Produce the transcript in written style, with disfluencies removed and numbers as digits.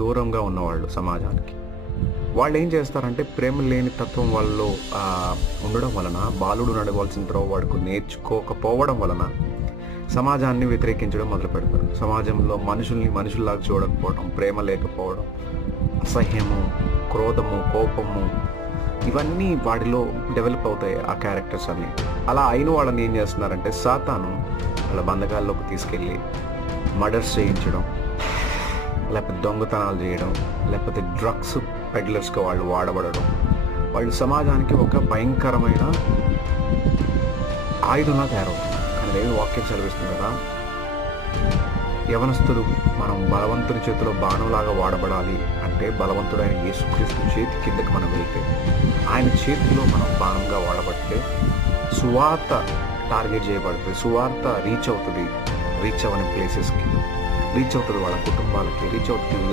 దూరంగా ఉన్నవాళ్ళు సమాజానికి. వాళ్ళు ఏం చేస్తారంటే ప్రేమ లేని తత్వం వాళ్ళలో ఉండడం వలన, బాలుడు నడవాల్సిన త్రోవ వాడుకు నేర్చుకోకపోవడం వలన సమాజాన్ని వ్యతిరేకించడం మొదలుపెడతారు. సమాజంలో మనుషుల్ని మనుషుల్లాగా చూడకపోవడం, ప్రేమ లేకపోవడం, అసహ్యము, క్రోధము, కోపము, ఇవన్నీ వాడిలో డెవలప్ అవుతాయి ఆ క్యారెక్టర్స్ అన్నీ. అలా అయిన వాళ్ళని ఏం చేస్తున్నారంటే సాతాను వాళ్ళ బంధకాల్లోకి తీసుకెళ్ళి మర్డర్స్ చేయించడం, లేకపోతే దొంగతనాలు చేయడం, లేకపోతే డ్రగ్స్ పెడ్లర్స్గా వాళ్ళు వాడబడడం, వాళ్ళు సమాజానికి ఒక భయంకరమైన ఆయుధంగా తయారవుతుంది. కానీ దేవుని వాక్యం సెలవిస్తుంది కదా, యవనస్తులు మనం బలవంతుని చేతిలో బాణంలాగా వాడబడాలి అంటే బలవంతుడైన యేసుక్రీస్తు చేతి కిందకి మనం వెళ్తే, ఆయన చేతిలో మనం బాణంగా వాడబడితే సువార్త టార్గెట్ చేయబడుతుంది, సువార్త రీచ్ అవుతుంది, రీచ్ అవ్వని ప్లేసెస్కి రీచ్ అవుతుంది, వాళ్ళ కుటుంబాలకి రీచ్ అవుతుంది.